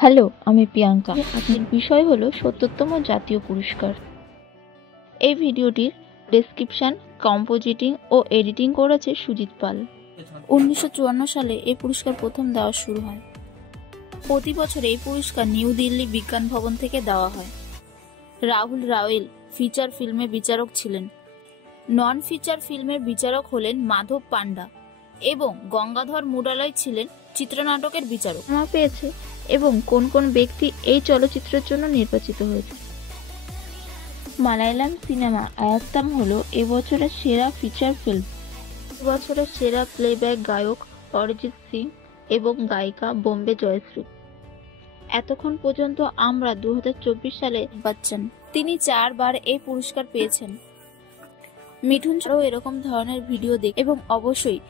Hello, আমি প্রিয়াঙ্কা। আজকের বিষয় হলো ৭০তম জাতীয় পুরস্কার। এই ভিডিওটির ডেসক্রিপশন, কম্পোজিটিং ও এডিটিং করেছে সুজিত পাল। 1954 সালে এই পুরস্কার প্রথম দেওয়া শুরু হয়। প্রতি বছর এই পুরস্কার নিউ দিল্লি বিজ্ঞান ভবন থেকে দেওয়া হয়। রাহুল রাওয়েল ফিচার ফিল্মের বিচারক ছিলেন। নন ফিচার ফিল্মের বিচারক হলেন মাধব পান্ডা এবং গঙ্গাধর মুরালাই ছিলেন চিত্রনাটকের বিচারক। পেয়েছে এবং কোন কোন ব্যক্তি এই চলচ্চিত্রের জন্য নির্বাচিত হয়েছে। মালায়ালাম সিনেমা আয়াত্তাম হলো এবছরের সেরা ফিচার ফিল্ম। এবছরের সেরা প্লেব্যাক গায়ক অরিজিৎ সিং এবং গায়িকা বোম্বে জয়শ্রী। এতক্ষণ পর্যন্ত আমরা 2024 সালে বচ্চন, তিনি 4 বার এই পুরস্কার পেয়েছেন। মিঠুন ছাড়াও এরকম ধরনের ভিডিও দেখে এবং অবশ্যই